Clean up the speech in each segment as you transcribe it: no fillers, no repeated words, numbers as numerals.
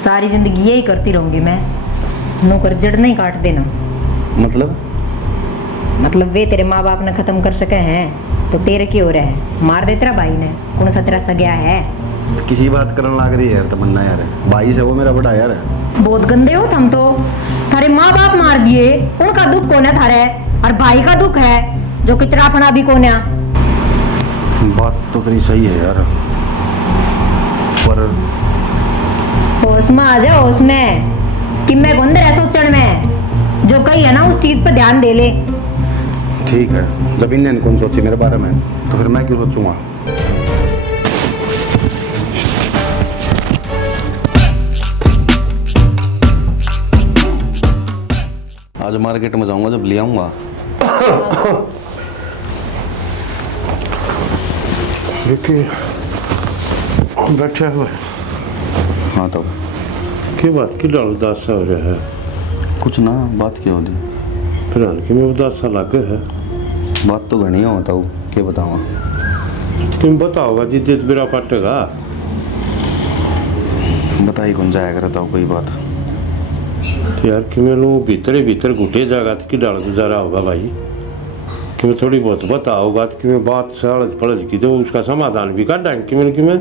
सारी जिंदगी यही करती रहूंगी मैं। नौकर जड़ नहीं काट देना। मतलब वे तेरे माँ बाप ने खत्म कर सके हैं तो तेरे की हो रहा है। मार दे तेरा भाई ने, कौन सा तेरा सगया है। किसी बात करने लग रही है यार तमन्ना यार। भाई से वो मेरा बड़ा यार। बहुत गंदे हो तुम तो। थारे माँ बाप मार दिए, उनका दुख कौन है थारे? और भाई का दुख है जो कि तेरा अपना भी कौन है। बात तो तेरी सही है यार, पर होश में आ जा, होश में कि मैं गुंदर है सोचण में। जो कही है ना उस चीज पे ध्यान दे ले। ठीक है, जब इन्हें कौन सोची मेरे बारे में तो फिर मैं क्यों सोचूंगा। आज मार्केट में जाऊंगा, जब ले आऊंगा। बैठा हुआ हाँ तो की बात की डाल उदास सा हो रहा है। कुछ ना, बात क्या होती। फिर हल्के में उदास सा लगे है। बात तो घनी हो बताओ, क्या बताऊँ। तुम बताओगा जिद्दे मेरा पटेगा। बता ही कौन जाया करता हूँ कोई बात। तो यार कि मैं लोग भीतर ही भीतर घुटे जाएगा तो कि डाल गुजारा होगा भाई। कि मैं थोड़ी बहुत बताओगा तो कि मैं बात से अड़ज पड़ज की तो उसका समाधान भी काट डांग कि मैं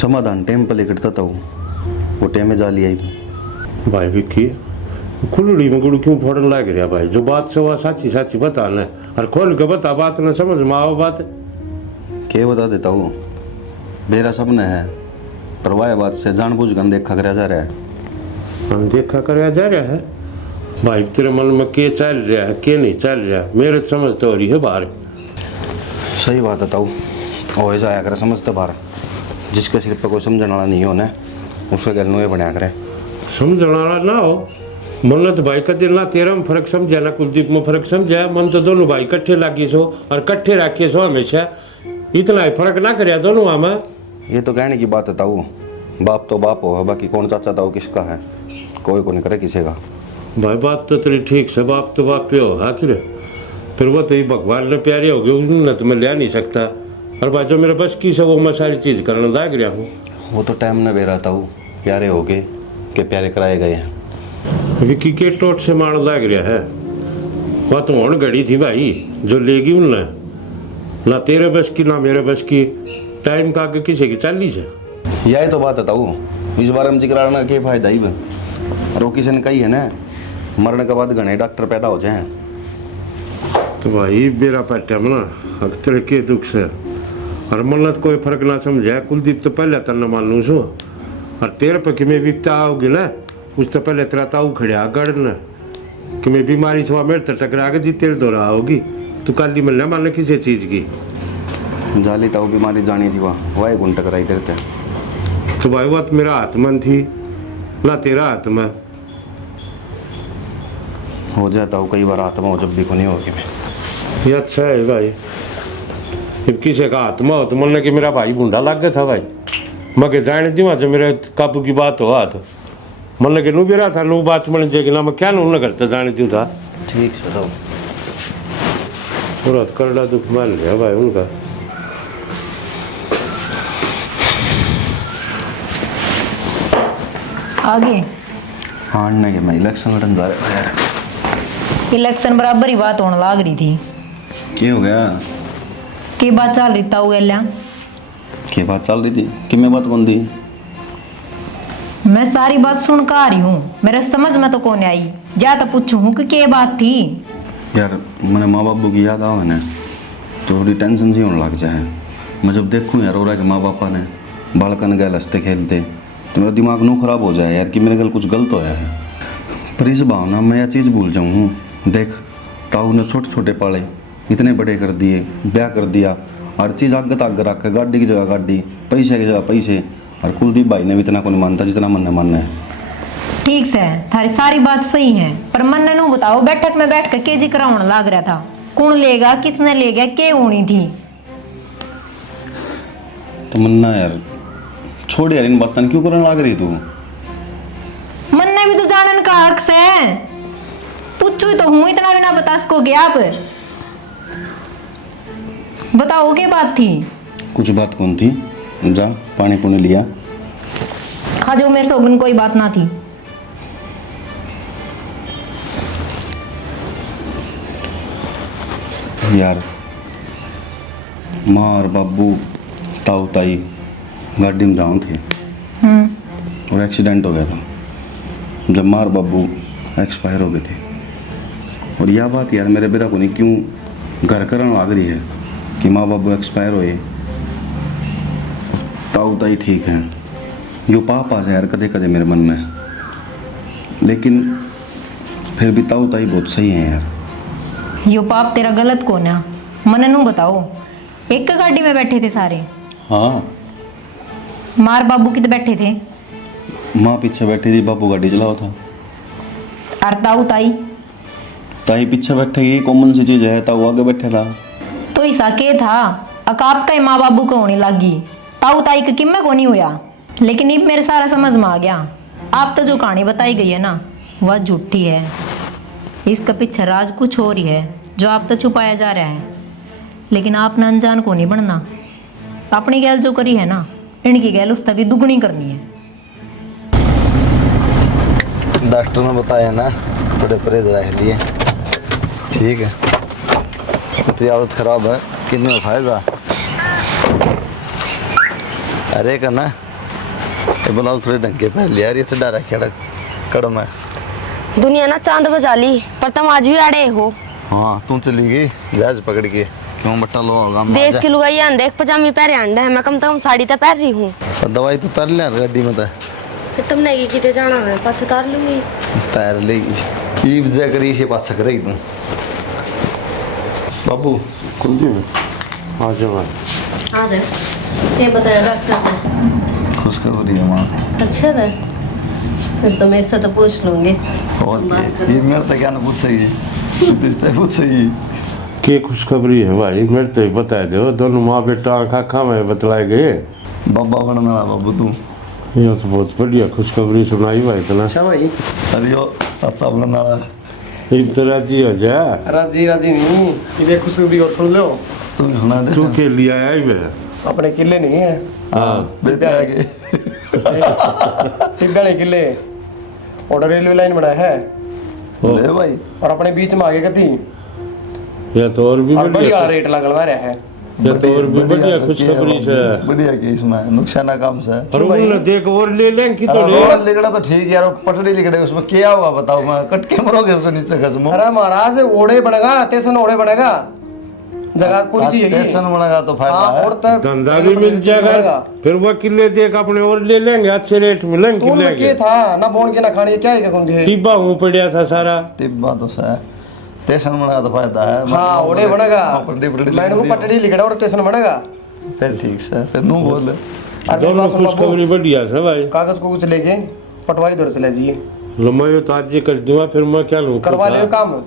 समाधान टेम पे लेकर था वो टेम में जा लिया भाई विक्की खुलड़ी में गुड़ क्यों फोड़न लग रहा भाई। जो बात से वह साची साची बता न और खोल के बता बात न समझ में आओ बात। क्या बता देता हूँ, मेरा सपना है पर वह बात से जानबूझ कर देखा करा जा रहा है। हम देखा कर जा रहा है भाई। तेरे मन में के चल रहा है के नहीं चल रहा है मेरे समझ तो हो रही है बाहर। सही बात बताऊँ, हो जाया करे समझते बाहर। जिसके सिर पर कोई समझने वाला नहीं हो ना उसके गल में बनाया करे। समझने वाला ना हो मन तो भाई कदे ना तेरा में फर्क समझा ना कुलदीप में फर्क समझा। मन तो दोनों भाई कट्ठे लागी सो और कट्ठे राखे सो हमेशा। इतना ही फर्क ना कर दोनों में। ये तो कहने की बात है ताऊ, बाप तो बाप हो, बाकी कौन चाचा ताऊ किसका है, कोई को नहीं करे किसी का। भाई बात तो तेरी ठीक से, बाप तो बाप पे हो आखिर। फिर वो तो ये भगवान ने प्यारे हो गए उन्हें तो मैं ले नहीं सकता। और भाई जो मेरे बस की से वो मैं सारी चीज़ करने लाग रहा हूँ। वो तो टाइम न बेरा ताऊ, प्यारे हो गए के प्यारे कराए गए हैं। विक्की के टोट से मार लाग रहा है। वह तो हण घड़ी थी भाई जो लेगी उनने। ना तेरे बस की ना मेरे बस की। टाइम का आगे किसी की चालीस है। यही तो बात है ताऊ, इस बारे में जिक्र के फायदा ही और वो किसी ने कही है ना मरने के बाद घने डॉक्टर पैदा हो जाए। तो भाई बेरा पट्टा में ना अक्तर के दुख से और मन्नत कोई फर्क ना समझा। कुलदीप तो पहले तन मानू सो और तेरे पे कि मैं बिकता आओगी ना उस तो पहले तेरा ताऊ खड़ा गढ़ न कि मैं बीमारी से मेरे तो टकरा के जी तेरे दौरा आओगी। तू कल दी मिलना मान किसी चीज की जाली ताऊ बीमारी जानी थी वह गुण टकराई तेरे। तो भाई वह तो मेरा आत्मन थी ना तेरा आत्मा। हो जाता हूँ कई बार आत्मा हो जब भी को नहीं होगी मैं। ये अच्छा है भाई। जब किसी का आत्मा हो तो मन कि मेरा भाई बूढ़ा लग गया था भाई। मैं जाने दी वहाँ मेरे काबू की बात हुआ तो मन के नू भी रहा था नू बात मन जाएगी ना मैं क्या नू न करता जाने दूँ था। ठीक से ताऊ पूरा करड़ा दुख मान लिया भाई उनका। आगे हाँ नहीं मैं इलेक्शन लड़न जा रहा था यार। इलेक्शन बराबर ही बात होने लाग रही थी। क्या हो गया? की बात चल रही ताऊ गैल्या? क्या बात चल रही थी कि मैं बात कौन थी? मैं सारी बात सुन कर आ रही हूँ, मेरे समझ में तो कौन आई। जा तो पूछू हूँ कि क्या बात थी। यार मैंने माँ बापू की याद आओ ना तो थोड़ी टेंशन सी होने लग जाए। मैं जब देखूँ यार और के माँ बापा ने बालका ने गए हंसते खेलते तो मेरा दिमाग नू खराब हो जाए यार कि मेरे गल कुछ गलत होया है। पर इस भावना में यह चीज़ भूल जाऊँ हूँ। देख ताऊ ने छोटे छोटे पाले इतने बड़े कर दिए, ब्याह कर दिया, हर चीज़ आगे तक रख, गाड़ी की जगह गाड़ी, पैसे की जगह पैसे। और कुलदीप भाई ने भी इतना को नहीं मानता जितना मन ने मानना है। ठीक से थारी सारी बात सही है पर मन ने नू बताओ बैठक में बैठ कर के जी कराने लाग रहा था। कौन लेगा, किसने ले गया, के होनी थी। तो मन्ना यार छोड़ यार इन बातन क्यों करने लग रही तू? मन ने भी तो जानन का हक से। पूछू तो हूँ इतना भी ना बता सकोगे आप। बताओ क्या बात थी? कुछ बात कौन थी? जा पानी पुनी लिया। खा जाओ मेरे से उगन कोई बात ना थी। यार माँ और बाबू ताऊ ताई गाड़ी में जाऊँ थे और एक्सीडेंट हो गया था जब माँ और बाबू एक्सपायर हो गए थे। और यह बात यार मेरे बेरा को नहीं क्यों घर करन लग रही है कि माँ बाबू एक्सपायर हुए, ताऊ ताई ठीक हैं, यो पाप आ जाए यार कदे कदे मेरे मन में, लेकिन फिर भी ताऊ ताई बहुत सही हैं यार। यो पाप तेरा गलत कौन है? मन नू बताओ, एक गाड़ी में बैठे थे सारे? हाँ, मार बाबू कित बैठे थे? माँ पीछे बैठी थी, बाबू गाड़ी चलाओ था। और ताऊ ताई? ताई पीछे बैठेगी, कॉमन सी चीज है, ताऊ आगे बैठे था। तो ऐसा के था अकाप का ही माँ बाबू को होने लगी, ताऊ ताई का किम्मे को नहीं हुआ। लेकिन अब मेरे सारा समझ में आ गया, आप तो जो कहानी बताई गई है ना वह झूठी है, इसका पीछे राज कुछ और ही है जो आप तो छुपाया जा रहा है। लेकिन आपने अनजान को नहीं बनना, अपनी गैल जो करी है ना इनकी गैल उस तभी दुगनी करनी है। डॉक्टर ने बताया ना थोड़े परहेज रख लिए, ठीक है। तेरी हालत खराब है, कितने में फायदा? अरे का ना ये ब्लाउज थोड़े ढंग के पहन लिया यार, ये चढ़ा रखा कड़म है। दुनिया ना चांद बजा ली पर तुम आज भी अड़े हो। हाँ तू चली गई जहाज पकड़ के, क्यों बट्टा लो होगा देश की लुगाई आन देख पजामी पहरे अंडा है, मैं कम से कम साड़ी तो पहन रही हूँ। दवाई तो तर लिया गाड़ी में, फिर तुमने की किते जाना है, पाछे तार लूंगी। तैर लेगी ईब जा करी से पाछा करेगी तू। बाबू कुलदीप आ जाओ। आ जा, ये बताया डॉक्टर खुशखबरी है माँ। अच्छा है, फिर तो मैं इससे तो पूछ लूंगी। और ये मेरे तक क्या ना पूछ सही है, पूछ सही के खुशखबरी है भाई, मेरे तो बता दो, दोनों माँ बेटा आँखा में बतलाए गए। बाबा बनना बाबू तू। ये तो बहुत बढ़िया खुशखबरी सुनाई भाई तना। अच्छा भाई, अरे यो चाचा बनना एक तो राजी हो जा। राजी राजी नहीं, ये खुशखबरी और सुन लो। तुम सुना दे तू के लिए आया ही मैं। अपने किले नहीं है, हाँ बेच आगे ठीक गणे किले और रेलवे लाइन बना है ले भाई। और अपने बीच में आगे कथी या तो और भी और बढ़िया बढ़िया, रेट लगवा रहा है। या तो और भी बढ़िया खुशखबरी से। बढ़िया केस में नुकसान काम से। और उन्होंने देख और ले लें कि तो अरे ले। रोड लिखड़ा तो ठीक यार, पटड़ी लिखड़े उसमें क्या होगा बताओ, मैं कट के मरोगे उसको नीचे खसमो। अरे महाराज ओढ़े बनेगा, स्टेशन ओढ़े बनेगा, जगह पूरी चाहिए। स्टेशन बनेगा तो फायदा हाँ, है। और तब धंधा भी मिल जाएगा, फिर वो किले देख अपने और ले लेंगे, अच्छे रेट मिलेंगे तू किले में के था ना बोन के ना खानी, क्या है कौन दी टिब्बा हूँ पड़ा था सारा। तिब्बा तो सही, स्टेशन बनेगा तो फायदा है। हाँ ओढ़े बनेगा, पटड़ी मैंने को पटड़ी लिखड़ा और स्टेशन बनेगा। फिर ठीक से फिर नू बोल। दोनों खुशखबरी बढ़िया है भाई। कागज को कुछ लेके पटवारी दौर चले जाइए, लो मैं ये तो आज ये कर दूंगा, फिर मैं क्या लूँ करवा ले काम।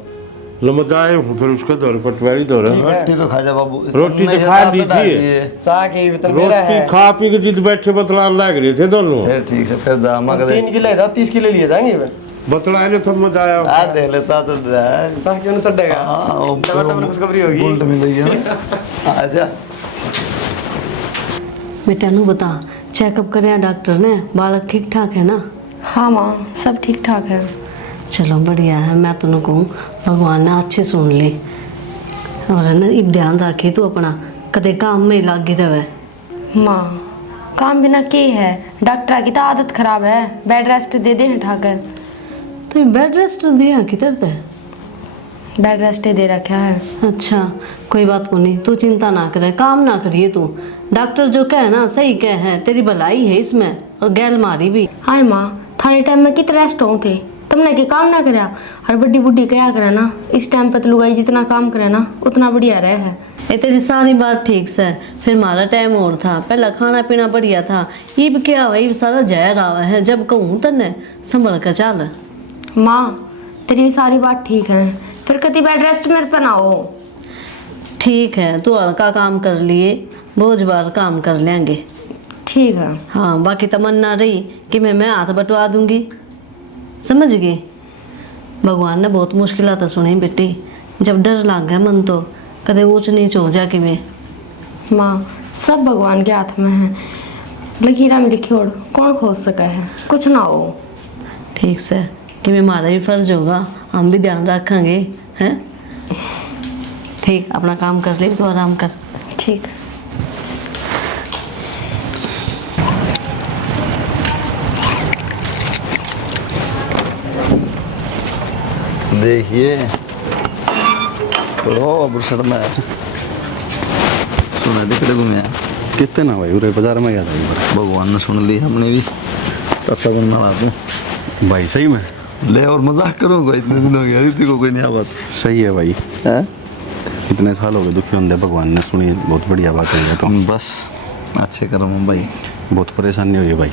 लो मैं जाए हूँ, फिर उसका दौर पटवारी दौर रोटी तो खा जा बाबू, रोटी तो खा लीजिए। चाह की वेतन मेरा रोटी है। खा पी के जिद बैठे बतलाने लग रहे थे दोनों। फिर ठीक है फिर जा मगर 3 किलो है, 30 किलो लिए जाएंगे वे। बतलाए ने तो मजा आया। आ दे ले चा चढ़ रहा है। चाह क्यों न चढ़ेगा? हाँ वो डबल डबल खुशखबरी होगी। बुलेट मिल रही है। आजा बेटा नू बता, चेकअप कराया डॉक्टर ने, बालक ठीक ठाक है ना? हाँ माँ सब ठीक ठाक है। चलो बढ़िया है, मैं तुमने कहूँ भगवान ने अच्छी सुन ली। और है ना इब ध्यान रखी तू अपना, कदे काम में लगी रहे। माँ काम बिना के है, डॉक्टर की तो आदत खराब है, बेड रेस्ट दे दे ठाकर। तो बेड रेस्ट दिया किधर ते? बेड रेस्ट दे रखा है। अच्छा कोई बात को नहीं, तू चिंता ना करे, काम ना करिए तू। डॉक्टर जो कहे ना सही कहे है, तेरी भलाई है इसमें और गैल मारी भी। हाय माँ, थाने टाइम में कितने रेस्ट हो थे, तुमने के काम ना कराया। और बड्डी बुड्ढी क्या करे ना, इस टाइम पे तो लुगाई जितना काम करे ना उतना बढ़िया रहे है। ये तेरी सारी बात ठीक से, फिर हमारा टाइम और था, पहला खाना पीना बढ़िया था। इब क्या हुआ, इब सारा जहर आवा है, जब कहूँ तने संभल कर चल। माँ तेरी सारी बात ठीक है, फिर कभी बेड रेस्ट मेरे पर ना हो। ठीक है, तू हल्का काम कर लिए, बोझ बार काम कर लेंगे। ठीक है। हाँ बाकी तमन्ना रही कि मैं हाथ बटवा दूंगी, समझ गई? भगवान ने बहुत मुश्किलात सुनी बेटी, जब डर लग गया मन तो कदे ऊंच नीच हो जा कि मैं। माँ सब भगवान के हाथ में है, लकीरा में लिखे और कौन खोज सका है, कुछ ना हो। ठीक से कि हमारा भी फर्ज होगा, हम भी ध्यान रखेंगे हैं। ठीक, अपना काम कर ले, तो आराम कर। ठीक। देखिए तो बुरसड़ना है सुना दिखड़े घूमे कितने ना भाई उरे बाजार में गया था एक बार। भगवान ने सुन ली, हमने भी अच्छा बनना रहा तू भाई सही में ले। और मजाक करूँगा, इतने दिन हो गया रीति को कोई नहीं बात सही है भाई। है। इतने साल हो गए दुखी होंगे, भगवान ने सुनी, बहुत बढ़िया बात है। तो बस अच्छे करो भाई, बहुत परेशानी हुई है भाई।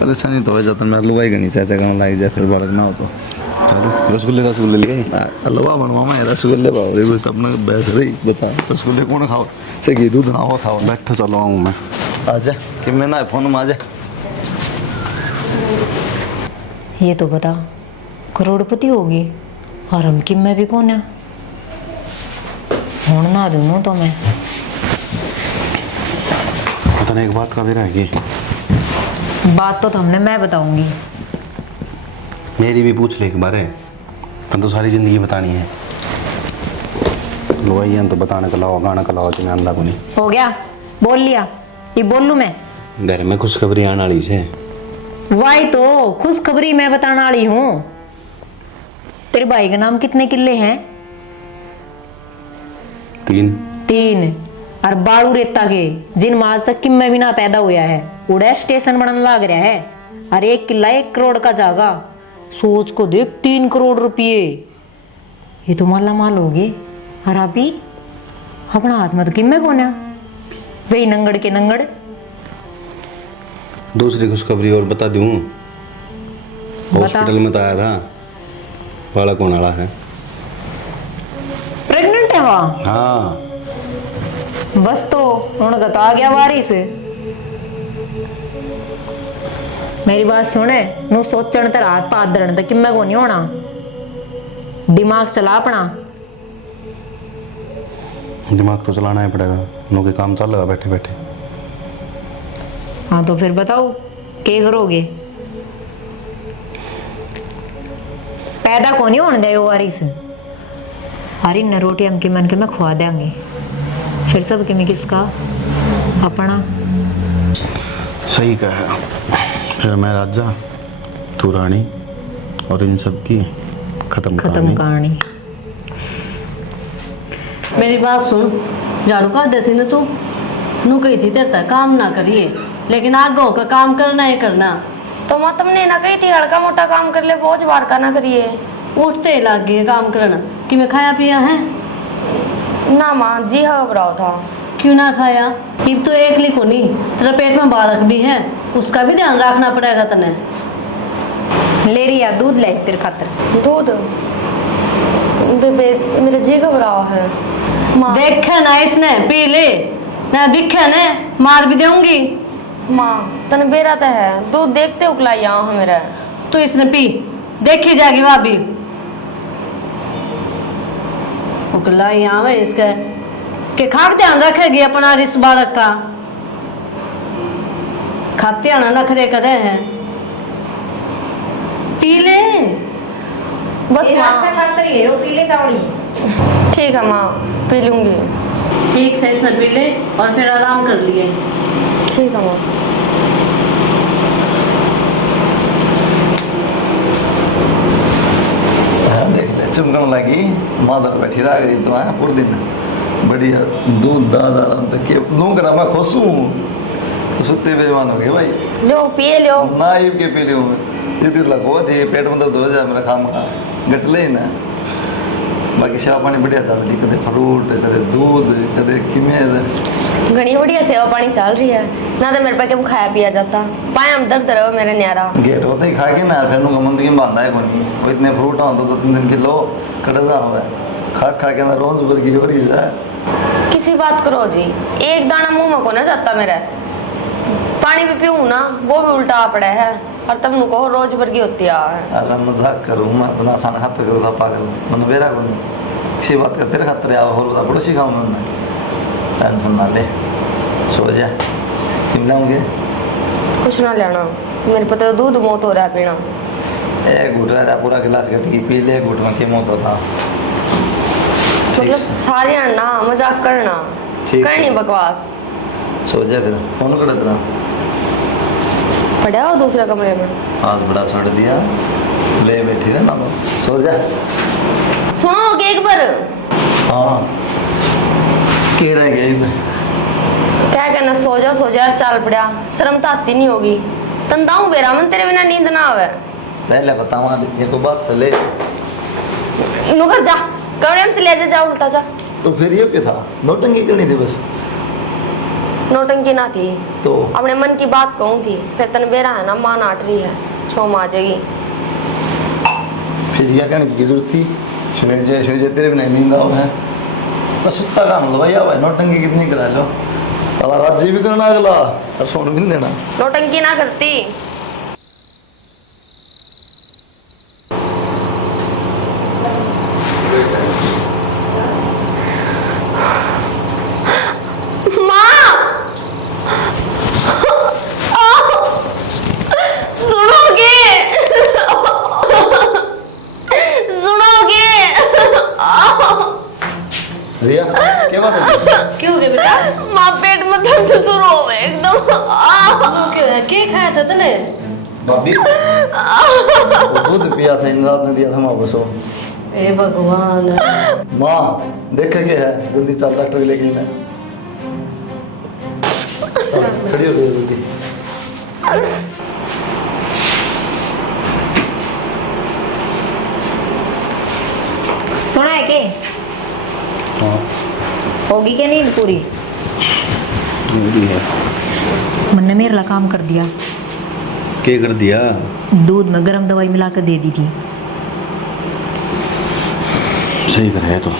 परेशानी तो हो जाता, मैं लुवाई गनी चाचा कहना लग जाए, फिर बड़क ना हो तो चलो रसगुल्ले लिए हलवा बनवा मैं रसगुल्ले पाओ देखो अपना बहस रही बता। रसगुल्ले कौन खाओ से घी दूध ना हो खाओ। बैठा चलो आऊँ मैं। आजा कि मैं ना फोन में आजा। ये तो बता, करोड़पति होगी और हम किम में भी कौन है। होना ना दूँ तो मैं पता नहीं एक बात का भी रह गई। बात तो हमने मैं बताऊंगी। मेरी भी पूछ ले एक बार है, तब तो सारी जिंदगी बतानी है। लो आई तो बताने का लाओ, गाना का लाओ, तुम्हें अंधा को नहीं हो गया, बोल लिया। ये बोल लूँ मैं? घर में खुशखबरी आने वाली से। वाई तो खुशखबरी मैं बताने वाली हूँ। तेरे भाई का नाम कितने किले हैं? 3। 3। और बाड़ू रेता के जिन आज तक किम में भी ना पैदा हुआ है, उड़े स्टेशन बनने लग रहा है। और 1 किला 1 करोड़ का जागा। सोच को देख, 3 करोड़ रुपये। ये तो माला माल हो गए। और अभी अपना हाथ में तो किम में कौन है? वही नंगड़ के नंगड़। दूसरी खुशखबरी और बता दूं, हॉस्पिटल में तो आया था, बालक होने वाला है। प्रेग्नेंट है वहाँ? हाँ बस तो उनका तो आ गया वारिस। मेरी बात सुने, नु सोचण तेरा हाथ पात धरन तक मैं को नहीं होना। दिमाग चला अपना। दिमाग तो चलाना ही पड़ेगा, नो के काम चल रहा बैठे बैठे। हाँ तो फिर बताओ क्या करोगे? पैदा को नहीं होने दे वारिस। हरी न रोटी हम के मन के में खुआ देंगे, फिर सब के में किसका अपना। सही कहा। फिर मैं राजा, तू रानी, और इन सब की खत्म कहानी। मेरी बात सुन, झाड़ू काट देती ना तू। नू कही थी तेरे तक काम ना करिए, लेकिन आगे होकर काम करना है करना। तो माँ तुमने ना कही थी हल्का मोटा काम कर ले, बोझ बार का ना करिए। उठते ही लग गए काम करना कि मैं खाया पिया है ना माँ जी हाँ घबराओ था। क्यों ना खाया? इब तो एक लिखो नहीं, तेरा पेट में बालक भी है, उसका भी ध्यान रखना पड़ेगा तने। ले रिया दूध ले तेरे खातर। दूध? बेबे मेरा जी घबराओ है माँ। देखे ना इसने, पी ले ना, दिखे ने मार भी दूंगी। माँ तने बेरा तो है, दूध देखते उकलाई आओ है मेरा। तो इसने पी, देखी जाएगी वहां भी उकला यहाँ में इसका के खाक ध्यान रखेगी अपना इस बालक का। खाते आना नखरे करे हैं, पी ले बस माँ। ठीक है माँ, पी लूंगी। ठीक से इसने पी ले और फिर आराम कर लिए। ठीक है माँ। देख ले चुमकन लगी, मादर बैठी रह गई तो आया पूरे दिन बढ़िया दूध दादा तक के लूँ करा। मैं खुश हूँ, तो सुते बेजवान हो गए भाई। लो पिए लो। ना ही के पी लियो ये दिल लगो थी, पेट में दर्द हो जाए मेरा खाम खा गटले ही ना। बाकी सेवा पानी बढ़िया चल रही, कदे फ्रूट कदे दूध कदे खीमेर। घनी बढ़िया सेवा पानी चल रही है ना। तो मेरे पे क्या खाया पिया जाता, पाया में दर्द रहो मेरे न्यारा। गेट होते ही खा के ना फिर नुका मंदी में बांधा है कोनी। वो इतने फ्रूट हो तो 2-3 दिन किलो कटजा हुआ है, खा के ना रोज भर की हो रही है। किसी बात करो जी, एक दाना मुंह में को ना जाता मेरा। पानी भी पीऊँ ना वो भी उल्टा आ पड़ा है, और तब नु कहो रोज भर की होती है। अरे मजाक करूँ मैं, इतना आसान खाते करो था पागल मैंने बेरा को नहीं। किसी बात का तेरे खातर आओ और बता पड़ोसी खाऊँ मैं। टेंशन ना ले, सो जा, किम लाऊंगे कुछ ना लेना, मेरे पता दूध मौत हो रहा है पीना। एक घुट रहा पूरा गिलास घट की पी ले, घुट में खेमो तो था। मतलब सारे ना मजाक करना, ठीक करनी है। बकवास। सो जा फिर, फोन कर देना। पड़ा हो दूसरे कमरे में। हाथ बड़ा छोड़ दिया, ले बैठी है ना तो सो जा। सुनो एक बार हाँ कह रहे गए क्या कहना, सो जा यार, चाल पड़ा, शर्म तो आती नहीं होगी। तंदाऊ बेरा मन तेरे बिना नींद ना आवे। पहले बताओ ये को बात से ले। नुकर जा, कमरे में चले जा, उल्टा जा। तो फिर ये क्या था, नोटंकी करनी थी बस। नौटंकी ना थी तो अपने मन की बात कहूँ थी, फिर तन बेरा है ना, माँ नाट रही है, शोम आ जाएगी। फिर यह कहने की जरूरत थी, सोए तेरे बिना नींद आओ है बस सुत्ता काम लो भैया भाई, नोटंकी कितनी करा लो, साला राज्य भी करना अगला और सोन भी देना। नौटंकी ना करती। माँ सुनोगे, सुनोगे। रिया क्या बात है? क्यों हो गया बेटा? माँ पेट में दर्द शुरू हो गए एकदम। क्यों है? क्या खाया था तूने? भाभी वो दूध पिया था, इन रात ने दिया था माँ बसो। ए भगवान। माँ देखे क्या है, जल्दी चल डॉक्टर के लेके ना। चल खड़ी हो गई जल्दी। सुना है के हाँ होगी क्या नींद पूरी? वो भी है। मैंने मेरे ला काम कर दिया, क्या कर दिया? दूध में गर्म दवाई मिला कर दे दी थी। सही कर है तो।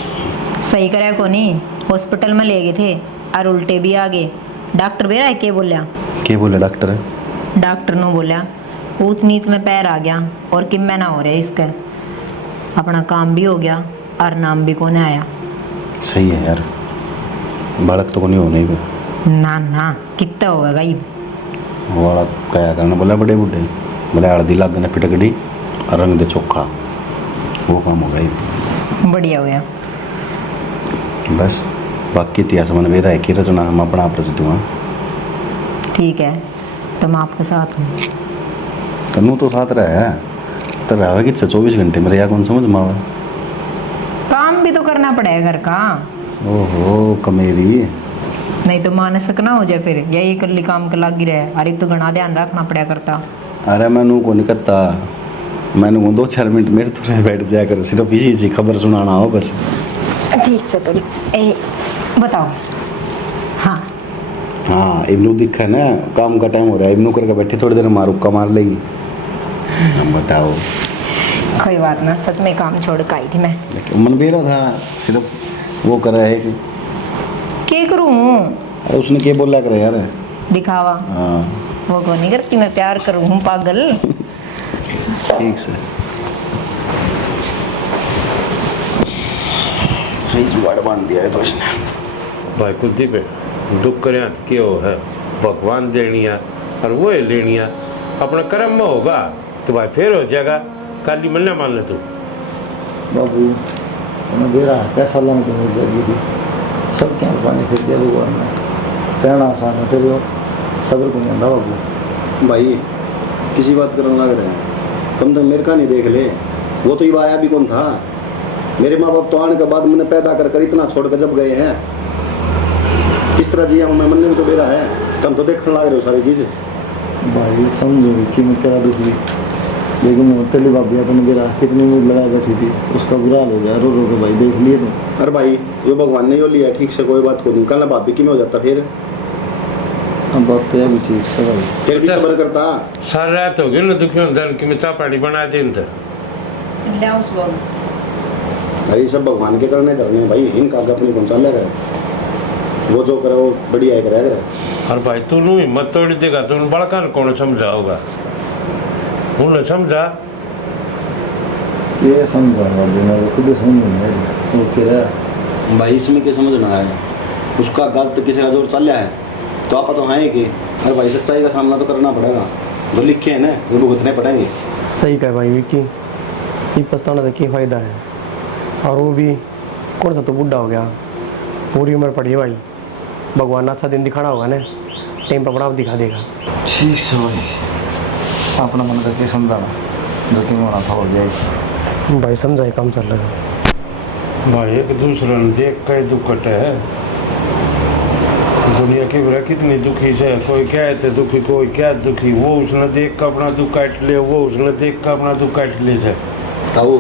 सही करे को नहीं, हॉस्पिटल में ले गए थे और उल्टे भी आ गए। डॉक्टर बेरा है के बोलिया? क्या बोले डॉक्टर? डॉक्टर ने बोलिया ऊंच नीच में पैर आ गया और किम्मे ना हो रहा है इसका, अपना काम भी हो गया और नाम भी कोने आया। सही है यार, बालक तो को नहीं होने को। ना ना कितना होगा ये। वो वाला क्या करना बोला, बड़े बूढ़े बोले हल्दी लाग गए पिटकड़ी और रंग दे चोखा, वो काम होगा ये। बढ़िया हो गया। बस बाकी इतिहास मन मेरा है कि रचना हम अपना आप रच दूँगा। ठीक है तो मैं आपके साथ हूँ। कन्नू तो साथ रहा है तो रहा कि 24 घंटे मेरे यहाँ कौन समझ में आवा। काम भी तो करना पड़ेगा घर का। ओहो कमेरी, नहीं तो माने सकना हो जाए फिर, यही इकल्ली काम के लागी रहे। अरे तो घना ध्यान रखना पड़ा करता। अरे मैनू को नहीं करता, मैंने वो 2-4 मिनट मेरे तो रह बैठ जाया करो, सिर्फ इसी खबर सुनाना हो बस। ठीक है तो बताओ। हाँ हाँ इब्नू दिखा है ना, काम का टाइम हो रहा है, इब्नू करके बैठे थोड़ी देर मारू का मार लेगी। हम बताओ। कोई बात ना, सच में काम छोड़ कर आई थी मैं। लेकिन मन भी रहा था, सिर्फ वो कर रहा है कि क्या करूँ? अरे उसने क्या बोला करे यार। दिखावा हाँ वो को नहीं करती, मैं प्यार करूँ हूँ पागल। ठीक से सही जुगाड़ बांध दिया है तो इसने। भाई कुलदीप दुख करे तो क्यों है, भगवान देनिया और वो है लेनिया, अपना कर्म में होगा तो भाई फिर हो जाएगा। काली मन मान ले तू। बाबू मैं बेरा पैसा लाने तो मिल जाएगी थी, सब क्या पानी फिर दिया भगवान ने, कहना आसान है फिर वो सब्र को नहीं आंदा बाबू। भाई किसी बात करने लग रहे हैं, कम तक मेरे का नहीं देख ले। वो तो ये आया भी कौन था, मेरे माँ बाप तो आने के बाद मैंने पैदा कर इतना छोड़ कर जब गए हैं, किस तरह जिया हूँ मैं, मन में भी तो बेरा है। तुम तो देखने लग रहे हो सारी चीज़। भाई समझो कि मैं तेरा दुख भी, लेकिन वो तेली बाबिया तो मेरा कितनी उम्मीद लगा बैठी थी, उसका बुरा हाल हो गया रो रो के। भाई देख लिए तुम। अरे भाई जो भगवान ने जो लिया ठीक से, कोई बात को नहीं, कल भाभी की में हो जाता फिर। अब बात तो यह भी ठीक है भाई। फिर भी सबर करता। सारी रात हो गई ना दुखी होता कि मिता पानी बना दें तो। ले आओ उसको। अरे ये सब भगवान के करने धरने हैं भाई, इनका अपनी कौन सा करे, वो जो करे वो बढ़िया करे करे। और भाई तू नू हिम्मत तोड़ देगा तो उन बड़का ने कौन समझाओगा, उन्हें समझा। ये समझा मैं खुद समझ नहीं वो कह रहा भाई इसमें क्या समझना है, उसका गाज तो किसी का जोर चल रहा है तो आप तो हैं कि अरे भाई सच्चाई का सामना तो करना पड़ेगा, जो लिखे हैं ना वो भुगतने पड़ेंगे। सही कहा भाई विक्की, ये पछताना तो क्या फ़ायदा है। और वो भी कौन सा तो बूढ़ा हो गया, पूरी उम्र पड़ी है भाई। भगवान अच्छा दिन दिखाना होगा ना, टाइम पर अपना आप दिखा देगा। ठीक है भाई, अपना मन करके समझाना, जो कि होना था हो जाएगी। भाई समझाए काम चल रहा है। भाई एक दूसरे ने देख के दुख कटे है। दुनिया की बुरा कितनी दुखी से, कोई कहते दुखी, कोई क्या दुखी। वो उसने देख कर अपना दुख काट ले, वो उसने देख कर अपना दुख काट ले जाए। ताऊ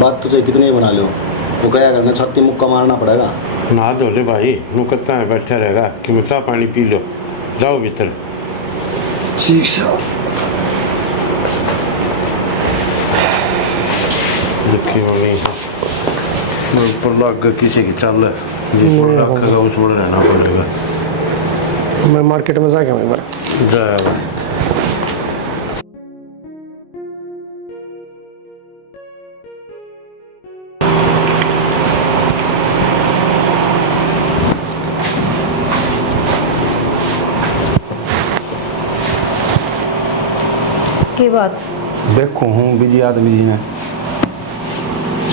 बात तो चाहे कितनी ही बना लो, वो क्या करना, छाती मुक्का मारना पड़ेगा। ना धो ले भाई, नुकत्ता है बैठा रहेगा कि मैं चाह पानी पी लो, जाओ भीतर। ठीक है। दुखी होनी मैं ऊपर लग गया किसी की चल है, जिस पर रखेगा उस पर रहना पड़ेगा। मैं मार्केट में जाके मैं जाएगा। की बात? देखो हूँ बिजी आदमी जी हैं,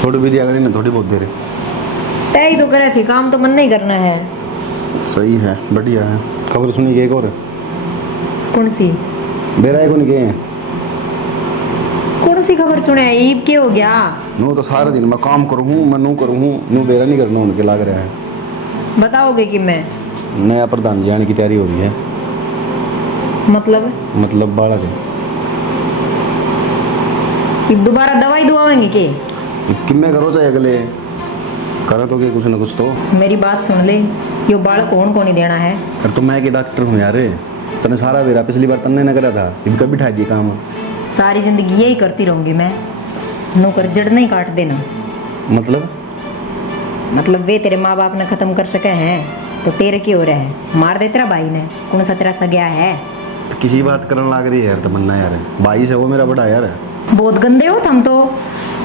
थोड़ी बिजी अगर ना थोड़ी बहुत देर। तय ही तो करे थी, काम तो मन नहीं करना है। सही है, बढ़िया है। खबर सुनी गई और कौन सी? बेरा को नहीं गए हैं। कौन सी खबर सुने? ईब के हो गया? नू तो सारा दिन मैं काम करूँ, मैं नू करूँ, नू बेरा नहीं करना उनके लग रहा है। बताओगे कि मैं नया प्रधान जी आने की तैयारी हो रही है। मतलब बालक है। ईब दोबारा दवाई दुआएंगे के? किम्मे करो चाहे अगले करो तो के कुछ ना कुछ तो। मेरी बात सुन ले, यो बालक कौन को नहीं देना है। अरे तो मैं के डॉक्टर हूँ यार, तने सारा बेरा पिछली बार तन्ने न करा था, इनका बिठा दिया काम। सारी जिंदगी यही करती रहूंगी मैं, नौकर जड़ नहीं काट देना। मतलब वे तेरे माँ बाप ने खत्म कर सके हैं तो तेरे की हो रहा है, मार दे तेरा भाई ने, कौन सा तेरा सगया है। तो किसी बात करने लग रही है यार तमन्ना यार, भाई से वो मेरा बड़ा यार। बहुत गंदे हो तुम तो,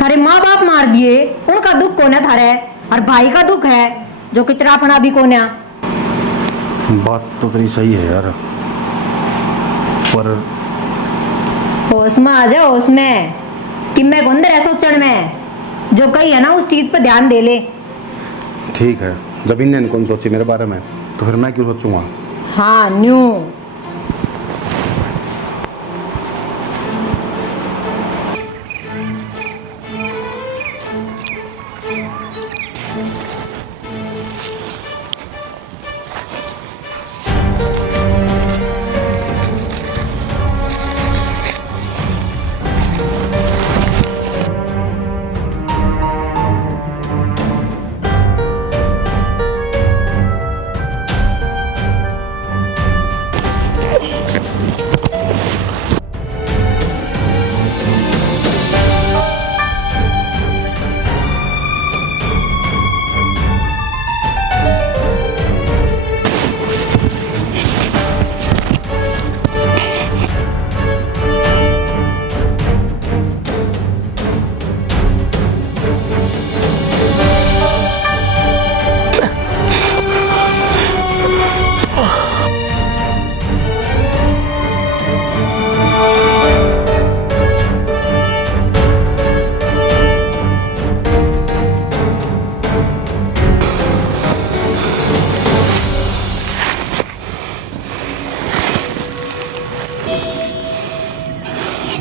थारे माँ बाप मार दिए, उनका दुख कौन है थारे, और भाई का दुख है जो कि तेरा अपना भी कौन है। बात तो तेरी सही है यार, पर होश में आ जाओ, होश में कि मैं गुंदर है सोचण में, जो कही है ना उस चीज पे ध्यान दे ले। ठीक है, जब इन्हें कौन सोची मेरे बारे में तो फिर मैं क्यों सोचूंगा। हाँ न्यू।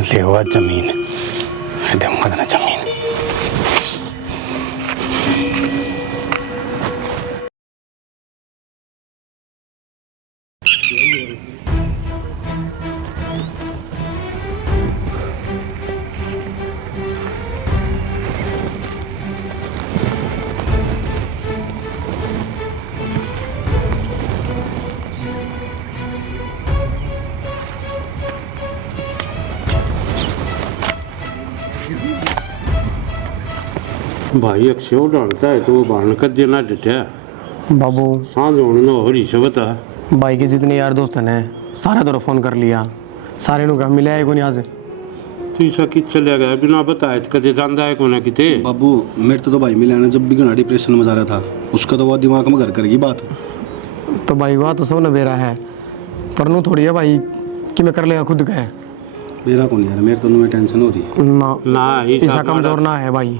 लेवा जमीन दूंगा ना जमीन। भाई अक्षय डालता है तो वो बाण कर देना डटा बाबू सांझ होने ना हो रही से बता। भाई के जितने यार दोस्त हैं सारे तो फोन कर लिया, सारे नु कहा मिले को नहीं आज। तीसरा कि चले गया बिना बताए तो कदे जांदा है कोने किते। बाबू मेरे तो भाई मिला ना जब भी घना डिप्रेशन में जा रहा था, उसका तो वो दिमाग में घर कर की बात। तो भाई वहाँ तो सब न बेरा है, पर नू थोड़ी है भाई कि मैं कर लेगा खुद का है मेरा कौन यार, मेरे तो में टेंशन हो रही ना ना ऐसा कमजोर ना है भाई,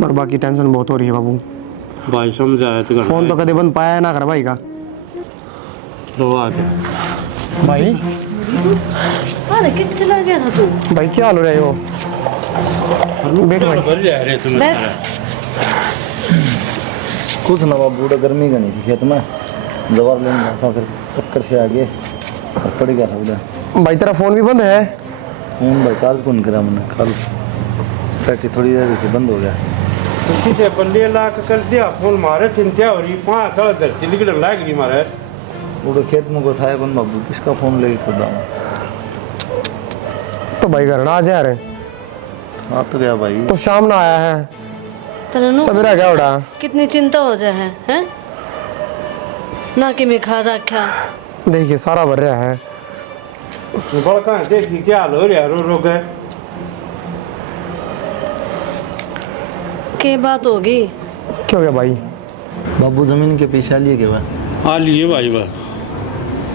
पर बाकी टेंशन बहुत हो रही है बाबू। भाई समझाया तो फोन तो कदे बंद पाया ना कर भाई का। भाई अरे कित चला गया था तू? भाई क्या हाल हो रहा है वो? बैठ भाई। कुछ ना बाबू, गर्मी का नहीं थी खेत में, जवाब लेने गया था, फिर चक्कर से आ गए और पड़ गया था उधर। भाई तेरा फोन भी बंद है? फोन भाई चार्ज कौन करा मैंने, कल बैटरी थोड़ी देर से बंद हो गया। किसे बल्ले लाख कर दिया फोन मारे, चिंता हो रही, पाँच थोड़ा धरती निकल लाग रही मारे। पूरे खेत में को था बन बाबू, किसका फोन लेके खुद आऊँ? तो भाई घर ना आ जा रहे आ तो गया भाई। तो शाम ना आया है, तनु सवेरा क्या उड़ा? कितनी चिंता हो जाए हैं? ना कि मैं खा रखा। देखिए सारा भर रहा है। बड़का देखी क्या हाल हो रहा, रो रो के। के बात होगी? क्यों गया भाई? बाबू जमीन के पीछे आ लिए के भाई, आ लिए भाई बा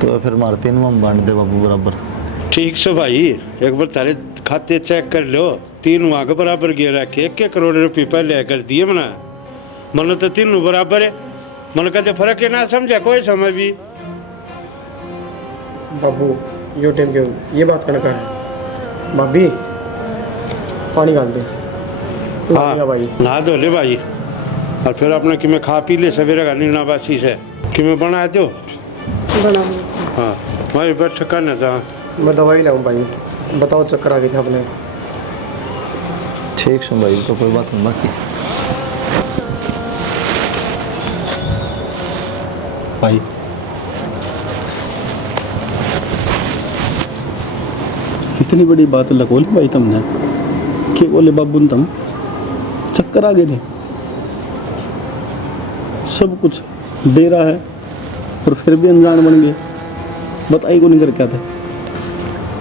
तो फिर मारते हैं बांट दे बाबू बराबर। ठीक से भाई, एक बार तारे खाते चेक कर लो, 3 वहाँ के बराबर गिर रखे, 1 करोड़ रुपये पहले कर दिए मना, मन तो 3 बराबर है, मन कहते फर्क है ना समझा कोई समय भी। बाबू यो टाइम क्यों ये बात करने का है? भाभी पानी डाल दे। हाँ भाई नहा धो ले भाई, और फिर अपने कि मैं खा पी ले सवेरे का नीना बासी से कि मैं बना दो। बना हाँ भाई बैठ करना था। मैं दवाई लाऊं भाई, बताओ चक्कर आ गई थी अपने। ठीक सुन भाई, तो कोई बात नहीं बाकी। भाई इतनी बड़ी बात लगोली भाई तुमने, के बोले बाबू तुम चक्कर आ गए थे, सब कुछ दे रहा है और फिर भी अनजान बन गए, बताई को नहीं कर क्या था?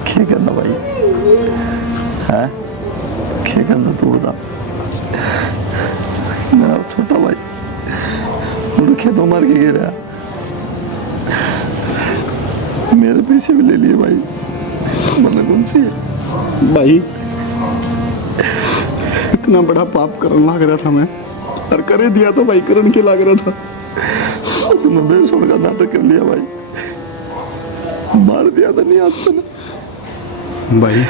क्या करना भाई है, क्या करना तू बता। मेरा छोटा भाई मुझे खेतों मार के गिरा, मेरे पीछे भी ले लिए भाई, मना कौन सी है भाई इतना बड़ा पाप करने लग रहा था मैं, और करे दिया तो भाई करण के लग रहा था, तुमने बेसुर का नाटक कर लिया भाई, मार दिया था नहीं आज तक। भाई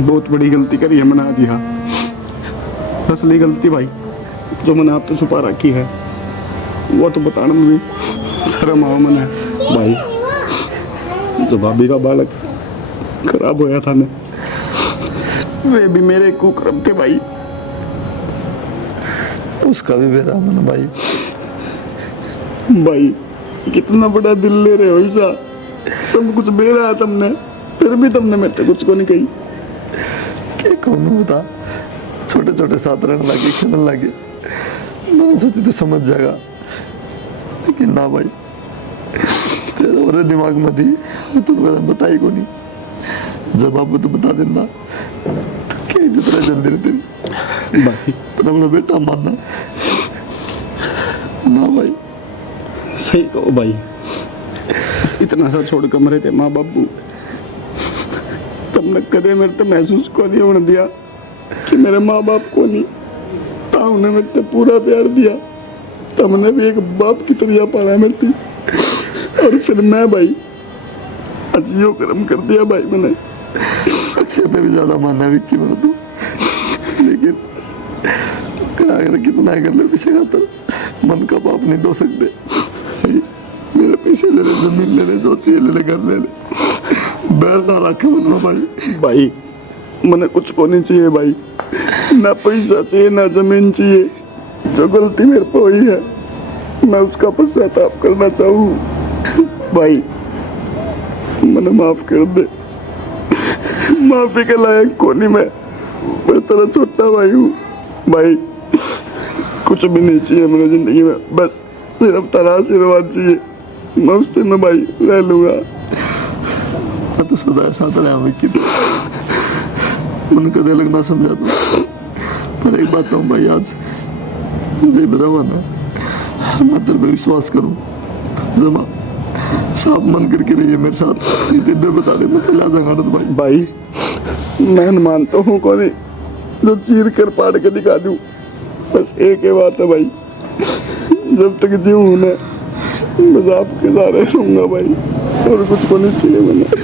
बहुत बड़ी गलती करी है मैंने आज, यहाँ असली गलती भाई जो मैंने आप तो छुपा रखी है, वो तो बताने में भी शर्म आओ मैंने भाई। जो भाभी का बालक खराब होया था ना, वे भी मेरे कुकर्म थे भाई। उसका भी बेरा मन भाई। भाई कितना बड़ा दिल ले रहे हो ऐसा, सब कुछ बेरा है तुमने, फिर भी तुमने मेरे से कुछ को नहीं कही। क्या कौन बता, छोटे छोटे साथ रहने लगे, खेलने लगे, मैंने सोची तो समझ जाएगा, लेकिन ना भाई, तेरे और दिमाग में थी, तो बताई को नहीं, जब आप तो बता देना तो क्या जितना जल्दी रहती भाई तो अपना बेटा मानना ना भाई। सही कहो भाई, इतना सा छोड़ कर मरे थे माँ बाबू, तुमने कदे मेरे तो महसूस को नहीं होने दिया कि मेरे माँ बाप को नहीं, ताऊ ने मेरे से पूरा प्यार दिया, तुमने भी एक बाप की तरह पाला मेरे से, और फिर मैं भाई अजियो कर्म कर दिया भाई मैंने। अच्छे पे भी ज्यादा मानना है विक्की मेरा तो, लेकिन क्या अगर कितना कर लो किसी का तो मन का पाप नहीं धो सकते भाई। मेरे पैसे ले ले, जमीन ले ले, जो चाहिए ले ले, घर ले ले, बैर ना रखे मन में भाई। भाई मैंने कुछ को नहीं चाहिए भाई, ना पैसा चाहिए ना जमीन चाहिए, जो गलती मेरे पे हुई है मैं उसका पश्चाताप करना चाहूँ भाई, मैंने माफ कर दे, माफी के लायक कोनी मैं तेरा छोटा भाई हूँ भाई, कुछ भी नहीं चाहिए मैंने जिंदगी में, बस सिर्फ तेरा आशीर्वाद चाहिए, मैं उससे मैं भाई रह लूँगा। मैं तो सदा साथ रहा विक्की, मैंने कदे लगना समझा तो, पर एक बात कहूँ भाई, आज जी मेरा मन है, मैं तेरे पे विश्वास करूँ जमा साफ मन करके रहिए मेरे साथ, ये दिन में बता दे मैं चला जाऊंगा तो भाई। भाई मैं मानता हूँ कौन जो चीर कर पाड़ के दिखा दूँ, बस एक ही बात है भाई, जब तक जीऊँ ना बस आपके सारे रहूँगा भाई, और कुछ को नहीं चाहिए मैंने।